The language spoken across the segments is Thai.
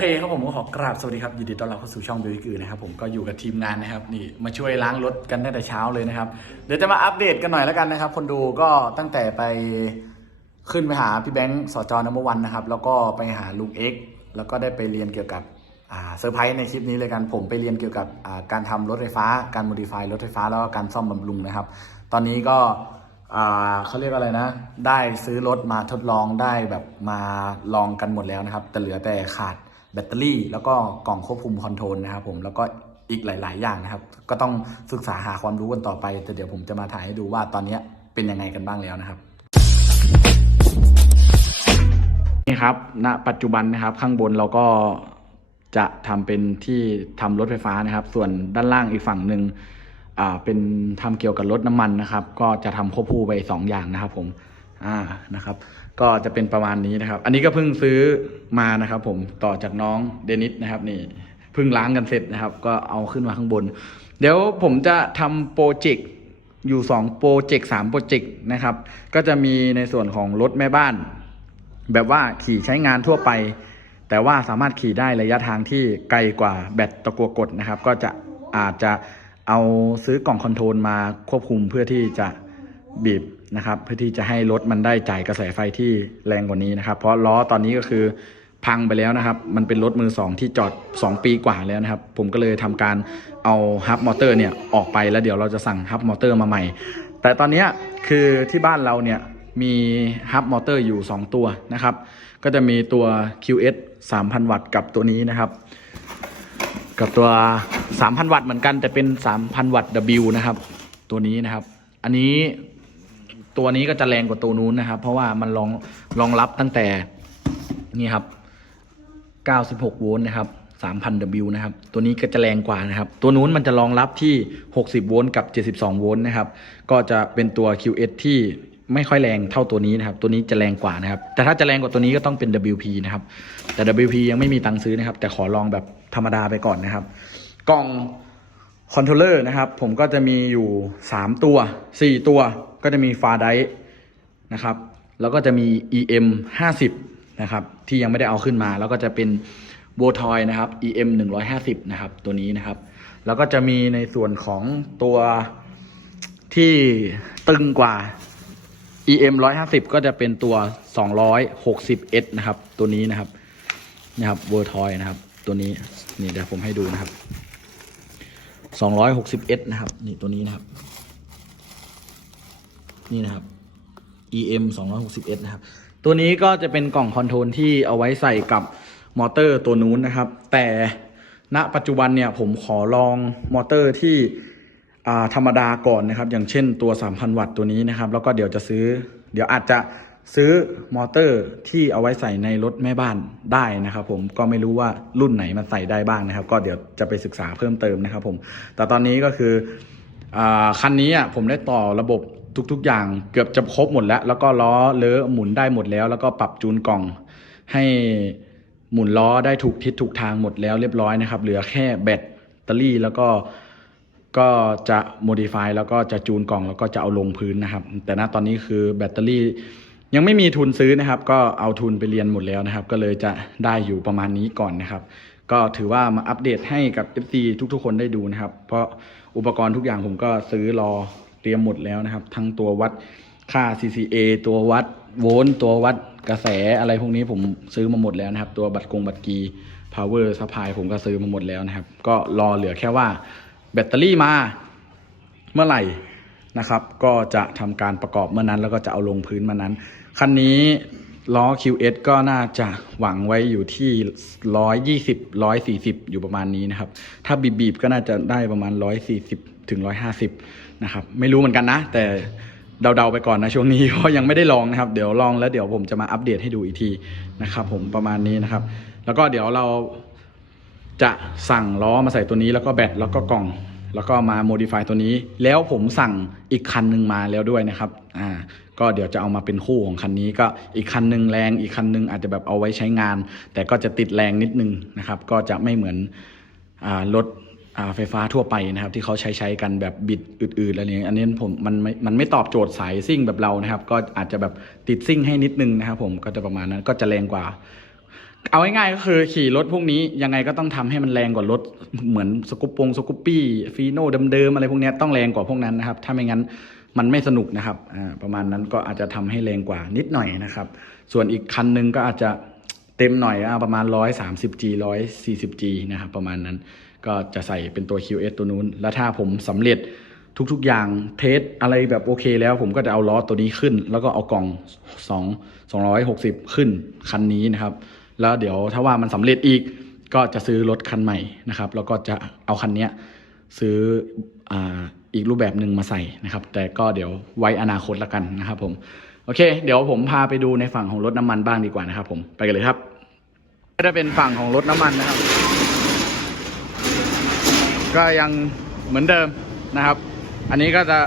เคครับผมก็ขอกราบสวัสดีครับยินดีต้อนรับเข้าสู่ช่องเบลกือนะครับผมก็อยู่กับทีมงานนะครับนี่มาช่วยล้างรถกันตั้งแต่เช้าเลยนะครับ เดี๋ยวจะมาอัปเดตกันหน่อยแล้วกันนะครับ คนดูก็ตั้งแต่ไปขึ้นไปหาพี่แบงค์สจนัมวันนะครับแล้วก็ไปหาลุงเอ็กแล้วก็ได้ไปเรียนเกี่ยวกับเซอร์ไพรส์ในคลิปนี้เลยกันผมไปเรียนเกี่ยวกับการทำรถไฟฟ้า การโมดิฟายรถไฟฟ้าแล้วก็การซ่อมบำรุงนะครับ ตอนนี้ก็เขาเรียกอะไรนะ ได้ซื้อรถมาทดลองได้แบบมาลองกันหมดแล้วนะครับ แต่เหลือแต่ขาด แบตเตอรี่ แล้วก็กล่องควบคุมคอนโทรลนะครับผมแล้วก็อีกหลาย ๆ อย่างนะครับ ก็ต้องศึกษาหาความรู้กันต่อไปแต่เดี๋ยวผมจะมาถ่ายให้ดูว่าตอนนี้เป็นยังไงกันบ้างแล้วนะครับนี่ครับณปัจจุบันนะครับข้างบนเราก็จะทำเป็นที่ทำรถไฟฟ้านะครับ ส่วนด้านล่างอีกฝั่งหนึ่งอ่าเป็นทำเกี่ยวกับรถน้ำมันนะครับ ก็จะทำควบคู่ไปสองอย่างนะครับผมอ่านะครับ ก็จะเป็นประมาณนี้นะครับ อันนี้ก็เพิ่งซื้อมานะครับผมต่อจากน้องเดนิสนะครับนี่เพิ่งล้างกันเสร็จนะครับ ก็เอาขึ้นมาข้างบน เดี๋ยวผมจะทำโปรเจกต์อยู่2โปรเจกต์3โปรเจกต์นะครับ ก็จะมีในส่วนของรถแม่บ้าน แบบว่าขี่ใช้งานทั่วไป แต่ว่าสามารถขี่ได้ระยะทางที่ไกลกว่าแบตตะกัวกดนะครับ ก็จะอาจจะเอาซื้อกล่องคอนโทรลมาควบคุมเพื่อที่จะ บีบนะครับ เพื่อที่จะให้รถมันได้จ่ายกระแสไฟที่แรงกว่านี้นะครับ เพราะล้อตอนนี้ก็คือพังไปแล้วนะครับ มันเป็นรถมือสองที่จอด 2 ปีกว่าแล้วนะครับ ผมก็เลยทำการเอาฮับมอเตอร์เนี่ยออกไปแล้วเดี๋ยวเราจะสั่งฮับมอเตอร์มาใหม่ แต่ตอนนี้คือที่บ้านเราเนี่ยมีฮับมอเตอร์อยู่ 2 ตัวนะครับ ก็จะมีตัว QS 3,000 วัตต์กับตัวนี้นะครับ กับตัว 3,000 วัตต์เหมือนกันแต่เป็น 3,000 วัตต์ W นะครับ ตัวนี้นะครับ อันนี้ ตัวนี้ก็จะแรงกว่าตัวนู้นนะครับ เพราะว่ามันรองรองรับตั้งแต่นี่ครับ 96 โวลต์นะครับ 3,000 W นะครับ ตัวนี้ก็จะแรงกว่านะครับ ตัวนู้นมันจะรองรับที่ 60 โวลต์กับ 72 โวลต์นะครับ ก็จะเป็นตัว QS ที่ไม่ค่อยแรงเท่าตัวนี้นะครับ ตัวนี้จะแรงกว่านะครับ แต่ถ้าจะแรงกว่าตัวนี้ก็ต้องเป็น WP นะครับ แต่ WP ยังไม่มีตังค์ซื้อนะครับ แต่ขอลองแบบธรรมดาไปก่อนนะครับ กล่อง คอนโทรลเลอร์นะครับ ผมก็จะมีอยู่ 3 ตัว 4 ตัวก็จะมีฟาไดนะครับ แล้วก็จะมี EM 50นะครับ ที่ยังไม่ได้เอาขึ้นมา แล้วก็จะเป็นโบทอยนะครับ EM 150นะครับ ตัวนี้นะครับ แล้วก็จะมีในส่วนของตัวที่ตึงกว่า EM 150 ก็จะเป็นตัว 260S นะครับ ตัวนี้นะครับ นะครับเวอร์ทอยนะครับ ตัวนี้ นี่เดี๋ยวผมให้ดูนะครับ 260S นะครับ นี่ตัวนี้นะครับ นี่นะครับ EM 260S นะครับ ตัวนี้ก็จะเป็นกล่องคอนโทรลที่เอาไว้ใส่กับมอเตอร์ตัวนู้นนะครับ แต่ณปัจจุบันเนี่ยผมขอลองมอเตอร์ที่ธรรมดาก่อนนะครับ อย่างเช่นตัว 3,000 วัตต์ตัวนี้นะครับ แล้วก็เดี๋ยวจะซื้อ เดี๋ยวอาจจะ ซื้อมอเตอร์ที่เอาไว้ใส่ในรถแม่บ้านได้นะครับ ผมก็ไม่รู้ว่ารุ่นไหนมันใส่ได้บ้างนะครับ ก็เดี๋ยวจะไปศึกษาเพิ่มเติมนะครับ ผมแต่ตอนนี้ก็คืออคันนี้ผมได้ต่อระบบทุกๆ อย่างเกือบจะครบหมดแล้ว แล้วก็ล้อเลอะหมุนได้หมดแล้ว แล้วก็ปรับจูนกล่องให้หมุนล้อได้ถูกทิศถูกทางหมดแล้วเรียบร้อยนะครับ เหลือแค่แบตเตอรี่แล้วก็ก็จะ modify แล้วก็จะจูนกล่องแล้วก็จะเอาลงพื้นนะครับ แต่ณตอนนี้คือแบตเตอรี่ ยังไม่มีทุนซื้อนะครับ ก็เอาทุนไปเรียนหมดแล้วนะครับ ก็เลยจะได้อยู่ประมาณนี้ก่อนนะครับ ก็ถือว่ามาอัปเดตให้กับ FC ทุกๆ คนได้ดูนะครับ เพราะอุปกรณ์ทุกอย่างผมก็ซื้อรอเตรียมหมดแล้วนะครับ ทั้งตัววัดค่า CCA ตัววัดโวลต์ตัววัดกระแสอะไรพวกนี้ผมซื้อมาหมดแล้วนะครับ ตัวบัตรกงบัตรกี power supply ผมก็ซื้อมาหมดแล้วนะครับ ก็รอเหลือแค่ว่าแบตเตอรี่มาเมื่อไหร่นะครับ ก็จะทำการประกอบเมื่อนั้น แล้วก็จะเอาลงพื้นเมื่อนั้น คันนี้ล้อ QS ก็น่าจะหวังไว้อยู่ที่ 120 140 อยู่ประมาณนี้นะครับ ถ้าบีบๆก็น่าจะได้ประมาณ 140 ถึง 150 นะครับ ไม่รู้เหมือนกันนะ แต่เดาๆไปก่อนนะช่วงนี้เพราะยังไม่ได้ลองนะครับ เดี๋ยวลองแล้วเดี๋ยวผมจะมาอัปเดตให้ดูอีกทีนะครับ ผมประมาณนี้นะครับ แล้วก็เดี๋ยวเราจะสั่งล้อมาใส่ตัวนี้แล้วก็แบตแล้วก็กล่อง แล้วก็มาโมดิฟายตัวนี้ แล้วผมสั่งอีกคันหนึ่งมาแล้วด้วยนะครับ อ่า ก็เดี๋ยวจะเอามาเป็นคู่ของคันนี้ก็อีกคันหนึ่งแรงอีกคันหนึ่งอาจจะแบบเอาไว้ใช้งาน แต่ก็จะติดแรงนิดนึงนะครับ ก็จะไม่เหมือนรถไฟฟ้าทั่วไปนะครับที่เขาใช้ใช้กันแบบบิดอื่นๆอะไรอย่างเงี้ยอันนี้ผมมันไม่มันไม่ตอบโจทย์สายซิ่งแบบเรานะครับ ก็อาจจะแบบติดซิ่งให้นิดนึงนะครับ ผมก็จะประมาณนั้นก็จะแรงกว่า เอาง่ายๆก็คือขี่รถพวกนี้ยังไงก็ต้องทำให้มันแรงกว่ารถเหมือนสกูปปงสกูปปี้ฟีโน่เดิมๆอะไรพวกนี้ต้องแรงกว่าพวกนั้นนะครับ ถ้าไม่งั้น มันไม่สนุกนะครับอ่าประมาณนั้นก็อาจจะทำให้แรงกว่านิดหน่อยนะครับ ส่วนอีกคันหนึงก็อาจจะเต็มหน่อยอ่าประมาณ 130G 140G นะครับประมาณนั้นก็จะใส่เป็นตัว QS ตัวนู้น แล้วถ้าผมสำเร็จทุกๆอย่างเทสอะไรแบบโอเคแล้วผมก็จะเอาล้อตัวนี้ขึ้น แล้วก็เอากล่อง 2 260 ขึ้นคันนี้นะครับ แล้วเดี๋ยวถ้าว่ามันสำเร็จอีกก็จะซื้อรถคันใหม่นะครับ แล้วก็จะเอาคันเนี้ยซื้ออา อีกรูปแบบหนึ่งมาใส่นะครับ แต่ก็เดี๋ยวไว้อนาคตละกันนะครับผมโอเค เดี๋ยวผมพาไปดูในฝั่งของรถน้ำมันบ้างดีกว่านะครับ ผมไปกันเลยครับ ก็จะเป็นฝั่งของรถน้ำมันนะครับ ก็ยังเหมือนเดิมนะครับ อันนี้ก็จะ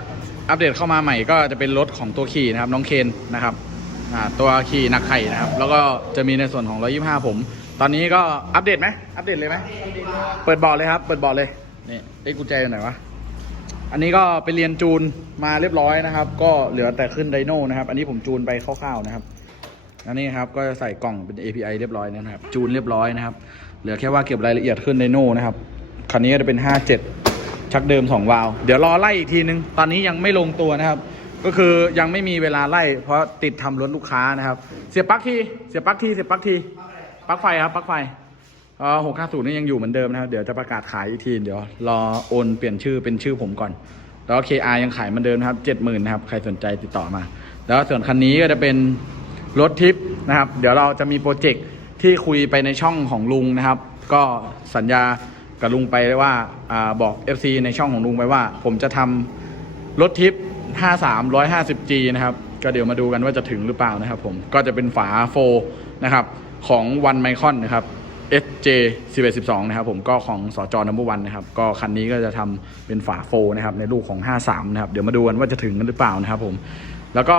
อัปเดตเข้ามาใหม่ก็จะเป็นรถของตัวขี่นะครับ น้องเคนนะครับตัวขี่นักไข่นะครับ แล้วก็จะมีในส่วนของ 125 ผม ตอนนี้ก็อัปเดตไหมอัปเดตเลยไหมเปิดบาะเลยครับ เปิดบาะเลยนี่ไอ้กุญแจอยู่ไหนวะ อันนี้ก็ไปเรียนจูนมาเรียบร้อยนะครับ ก็เหลือแต่ขึ้นไดโน่นะครับ อันนี้ผมจูนไปคร่าวๆนะครับอันนี้ครับก็จะใส่กล่องเป็น API เรียบร้อยนะครับ จูนเรียบร้อยนะครับ เหลือแค่ว่าเก็บรายละเอียดขึ้นไดโน่นะครับคันนี้ก็จะเป็น 57 ชักเดิม 2 วาล์วเดี๋ยวรอไล่อีกทีนึง ตอนนี้ยังไม่ลงตัวนะครับ ก็คือยังไม่มีเวลาไล่ เพราะติดทำรถลูกค้านะครับ เสียบปลั๊กทีเสียบปลั๊กทีเสียบปลั๊กทีปลั๊กไฟครับปลั๊กไฟ ออหกห้าศูนย์นี่ยังอยู่เหมือนเดิมนะครับ เดี๋ยวจะประกาศขายอีกที เดี๋ยวรอโอนเปลี่ยนชื่อเป็นชื่อผมก่อน แล้วก็ KR ยังขายเหมือนเดิมนะครับเจ็ดหมื่นนะครับ ใครสนใจติดต่อมา แล้วส่วนคันนี้ก็จะเป็นรถทิปนะครับ เดี๋ยวเราจะมีโปรเจกต์ที่คุยไปในช่องของลุงนะครับ ก็สัญญากับลุงไปว่าอาบอก FC ในช่องของลุงไปว่า ผมจะทำรถทิป53 150G นะครับ ก็เดี๋ยวมาดูกันว่าจะถึงหรือเปล่านะครับผม ก็จะเป็นฝาโฟนะครับของวันไมคอนนะครับ SJ 1112 นะครับผมก็ของสจนัมเบอร์วันนะครับ ก็คันนี้ก็จะทำเป็นฝาโฟนะครับในลูกของ 53 นะครับ เดี๋ยวมาดูกันว่าจะถึงกันหรือเปล่านะครับผม แล้วก็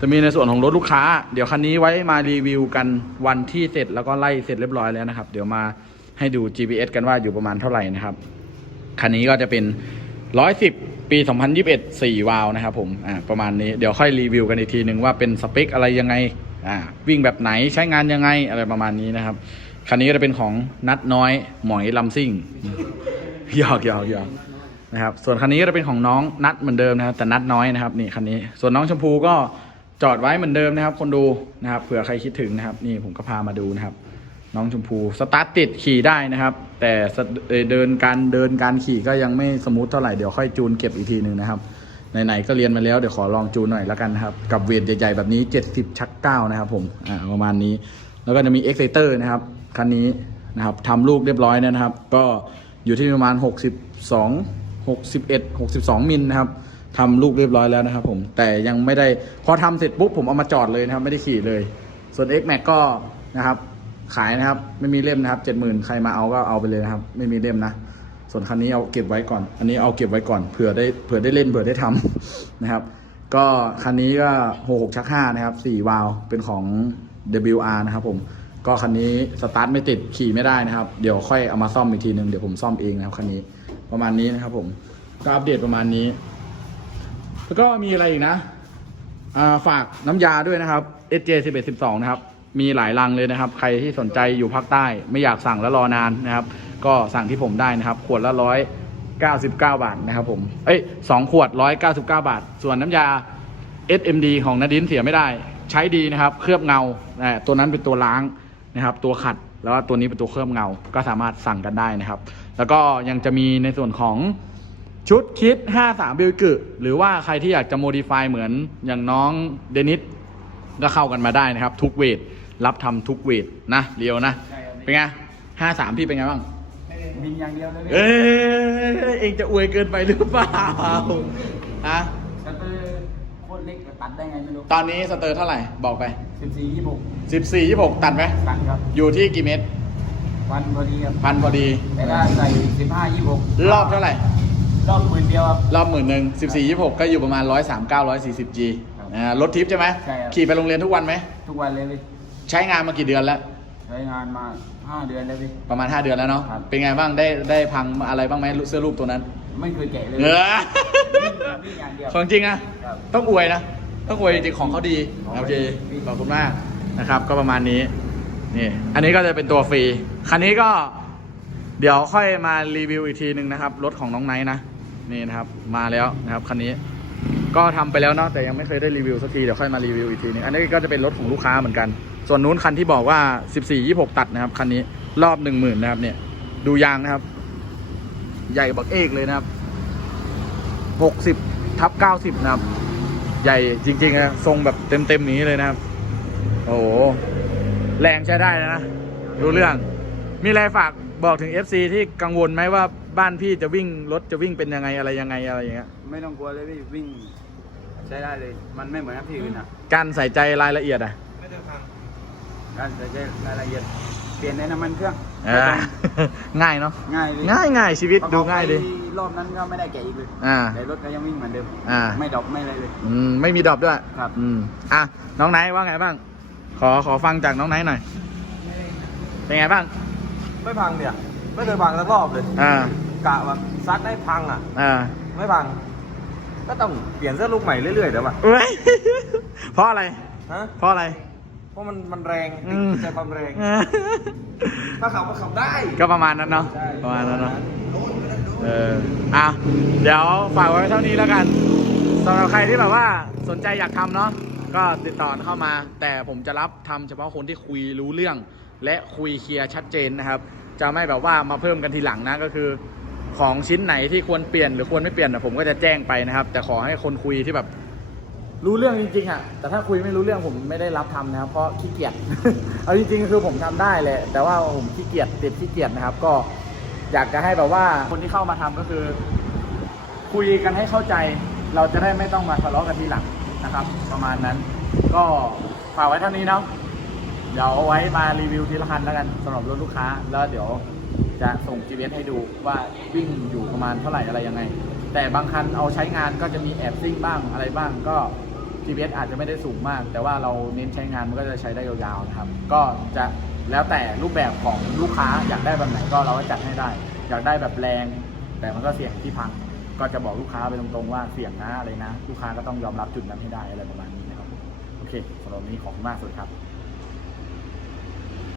จะมีในส่วนของรถลูกค้า เดี๋ยวคันนี้ไว้มารีวิวกันวันที่เสร็จแล้วก็ไล่เสร็จเรียบร้อยแล้วนะครับ เดี๋ยวมาให้ดู GPS กันว่าอยู่ประมาณเท่าไหร่นะครับ คันนี้ก็จะเป็น 110 ปี 2021 4 วาล์วนะครับผม อ่า ประมาณนี้ เดี๋ยวค่อยรีวิวกันอีกทีหนึ่งว่าเป็นสเปคอะไรยังไง อ่า วิ่งแบบไหน ใช้งานยังไง อะไรประมาณนี้นะครับ คันนี้ก็จะเป็นของนัดน้อย หมอยลำซิ่งหยอกหยอกหยอกนะครับ ส่วนคันนี้ก็จะเป็นของน้องนัดเหมือนเดิมนะครับ แต่นัดน้อยนะครับนี่คันนี้ ส่วนน้องชมพูก็จอดไว้เหมือนเดิมนะครับ คนดูนะครับเผื่อใครคิดถึงนะครับ นี่ผมก็พามาดูนะครับ น้องชมพูสตาร์ทติดขี่ได้นะครับ แต่เดินการเดินการขี่ก็ยังไม่สมูทเท่าไหร่เดี๋ยวค่อยจูนเก็บอีกทีหนึ่งนะครับไหนๆก็เรียนมาแล้วเดี๋ยวขอลองจูนหน่อยแล้วกันนะครับ กับเวทใหญ่ๆแบบนี้ 70 ชัก9นะครับผมอ่าประมาณนี้ แล้วก็จะมี Exciter นะครับ คันนี้นะครับทำลูกเรียบร้อยนะครับ ก็อยู่ที่ประมาณ 62 61 62 มิลนะครับทำลูกเรียบร้อยแล้วนะครับ ผมแต่ยังไม่ได้พอทำเสร็จปุ๊บผมเอามาจอดเลยนะครับ ไม่ได้ขี่เลย ส่วน X Max ก็นะครับ ขายนะครับ ไม่มีเล่มนะครับเจ็ดหมื่นใครมาเอาก็เอาไปเลยนะครับ ไม่มีเล่มนะ ส่วนคันนี้เอาเก็บไว้ก่อน อันนี้เอาเก็บไว้ก่อนเผื่อได้เผื่อได้เล่นเผื่อได้ทำนะครับ ก็คันนี้ก็หกหกชักห้านะครับสี่วาล์วเป็นของ WR นะครับผม ก็คันนี้สตาร์ทไม่ติดขี่ไม่ได้นะครับ เดี๋ยวค่อยเอามาซ่อมอีกทีนึงเดี๋ยวผมซ่อมเองนะครับคันนี้ประมาณนี้นะครับ ผมก็อัปเดตประมาณนี้ แล้วก็มีอะไรอีกนะาฝากน้ำยาด้วยนะครับ SJ 11 12นะครับ มีหลายรังเลยนะครับ ใครที่สนใจอยู่ภาคใต้ ไม่อยากสั่งแล้วรอนานนะครับ ก็สั่งที่ผมได้นะครับ ขวดละร้อยเก้าสิบเก้าบาทนะครับ ผม เอ้ยสองขวดร้อยเก้าสิบเก้าบาท ส่วนน้ำยา SMD ของนาดินเสียไม่ได้ ใช้ดีนะครับ เคลือบเงาตัวนั้นเป็นตัวล้าง นะครับตัวขัดแล้วก็ตัวนี้เป็นตัวเคลือบเงา ก็สามารถสั่งกันได้นะครับ แล้วก็ยังจะมีในส่วนของชุดคิด 53 บิลกึหรือว่าใครที่อยากจะโมดิฟายเหมือนอย่างน้องเดนิสก็เข้ากันมาได้นะครับ ทุกเวท รับทำทุกเวทนะเรียวนะใช่ครับเป็นไง 53 พี่เป็นไงบ้างบินอย่างเดียวเลยเอ้ยเองจะอวยเกินไปหรือเปล่าฮะสเตอร์โคตรเล็กตัดได้ไงไม่รู้ ตอนนี้สเตอร์เท่าไหร่บอกไป สิบสี่ยี่หก14 26 ตัดไหม ตัดครับอยู่ที่กี่เมตร วันพอดีครับพันพอดี แต่ถ้าใส่สิบห้ายี่หกรอบเท่าไหร่ รอบหมื่นเดียวครับ รอบหมื่นหนึ่ง14 26 ก็อยู่ประมาณ 139 140 G ครับอ่ารถทิปใช่ไหม ใช่ครับ ขี่ไปโรงเรียนทุกวันไหม ทุกวันเลยพี่ใช้งานมากี่เดือนแล้ว ใช้งานมาห้าเดือนแล้วพี่ ประมาณ 5 เดือนแล้วเนาะ ครับ เป็นไงบ้าง ได้ได้พังอะไรบ้างไหมเสื้อลูกตัวนั้น ไม่เคยแกะเลยเออ วิ่งอย่างเดียวของจริงอะครับต้องอวยนะ ต้องอวยจริงๆของเขาดีโอเคขอบคุณมากนะครับ ก็ประมาณนี้นี่อันนี้ก็จะเป็นตัวฟรีคันนี้ก็เดี๋ยวค่อยมารีวิวอีกทีหนึ่งนะครับ รถของน้องไนท์นะนี่นะครับมาแล้วนะครับคันนี้ก็ทำไปแล้วเนาะแต่ยังไม่เคยได้รีวิวสักทีเดี๋ยวค่อยมารีวิวอีกทีนึงอันนี้ก็จะเป็นรถของลูกค้าเหมือนกัน ส่วนนู้นคันที่บอกว่า 14 26 ตัดนะครับคันนี้รอบ 1 0,000นะครับเนี่ยดูยางนะครับ ใหญ่บักเอกเลยนะครับ 60ทับ90 นะครับ ใหญ่จริงๆนะทรงแบบเต็มๆอย่างนี้เลยนะครับ โอ้โห แรงใช้ได้นะรู้เรื่อง มีอะไรฝากบอกถึง FC ที่กังวลไหมว่าบ้านพี่จะวิ่งรถจะวิ่งเป็นยังไงอะไรยังไงอะไรอย่างเงี้ยไม่ต้องกลัวเลยพี่วิ่งใช้ได้เลย มันไม่เหมือนที่อื่นอะการใส่ใจรายละเอียดอะการใช้รายละเอียดเปลี่ยนในน้ำมันเครื่อง อ่า ง่ายเนาะง่ายเลยง่ายง่ายชีวิตดูง่ายดีรอบ นั้นก็ไม่ได้แกะอีกเลยอ่า แต่รถก็ยังวิ่งเหมือนเดิมอ่า ไม่ดรอปไม่อะไรเลย อืมไม่มีดรอปด้วย ครับ อืมอะน้องไนท์ว่าไงบ้าง ขอขอฟังจากน้องไนท์หน่อย เป็นไงบ้าง ไม่พังเนี่ยไม่เคยพังสักรอบเลยอ่ากะว่าซัดได้พังอะ อ่าไม่พัง ก็ต้องเปลี่ยนเสื้อลูกใหม่เรื่อยๆเดี๋ยวมาเว้ย เพราะอะไร ฮะเพราะอะไร เพราะมันมันแรงอืมติดใจความแรงถ้าขับก็ขับได้ ก็ประมาณนั้นเนาะใช่ประมาณนั้นเนาะเเอออะเดี๋ยวฝากไว้เท่านี้แล้วกันสำหรับใครที่แบบว่าสนใจอยากทำเนาะก็ติดต่อเข้ามา แต่ผมจะรับทำเฉพาะคนที่คุยรู้เรื่อง และคุยเคลียร์ชัดเจนนะครับ จะไม่แบบว่ามาเพิ่มกันทีหลังนะก็คือของชิ้นไหนที่ควรเปลี่ยนหรือควรไม่เปลี่ยนผมก็จะแจ้งไปนะครับ แต่ขอให้คนคุยที่แบบ รู้เรื่องจริงๆอะแต่ถ้าคุยไม่รู้เรื่องผมไม่ได้รับทำนะครับเพราะขี้เกียจเอาจริงๆคือผมทำได้เลยแต่ว่าผมขี้เกียจติดขี้เกียจนะครับ ก็ อยากจะให้แบบว่าคนที่เข้ามาทำก็คือ คุยกันให้เข้าใจ เราจะได้ไม่ต้องมาทะเลาะกันทีหลังนะครับ ประมาณนั้น ก็ฝากไว้เท่านี้เนาะเดี๋ยวเอาไว้มารีวิวทีละคันแล้วกันสำหรับรถลูกค้า แล้วเดี๋ยวจะส่ง GPS ให้ดูว่าวิ่งอยู่ประมาณเท่าไหร่อะไรยังไง แต่บางคันเอาใช้งานก็จะมีแอบซิ่งบ้างอะไรบ้างก็ GPS อาจจะไม่ได้สูงมาก แต่ว่าเราเน้นใช้งานมันก็จะใช้ได้ยาวๆนะครับ ก็จะ แล้วแต่รูปแบบของลูกค้าอยากได้แบบไหนก็เราก็จัดให้ได้ อยากได้แบบแรง แต่มันก็เสี่ยงที่พัง ก็จะบอกลูกค้าไปตรงๆว่าเสี่ยงนะอะไรนะ ลูกค้าก็ต้องยอมรับจุดนั้นให้ได้อะไรประมาณนี้นะครับ โอเคสำหรับวันนี้ขอบคุณมากสุดครับ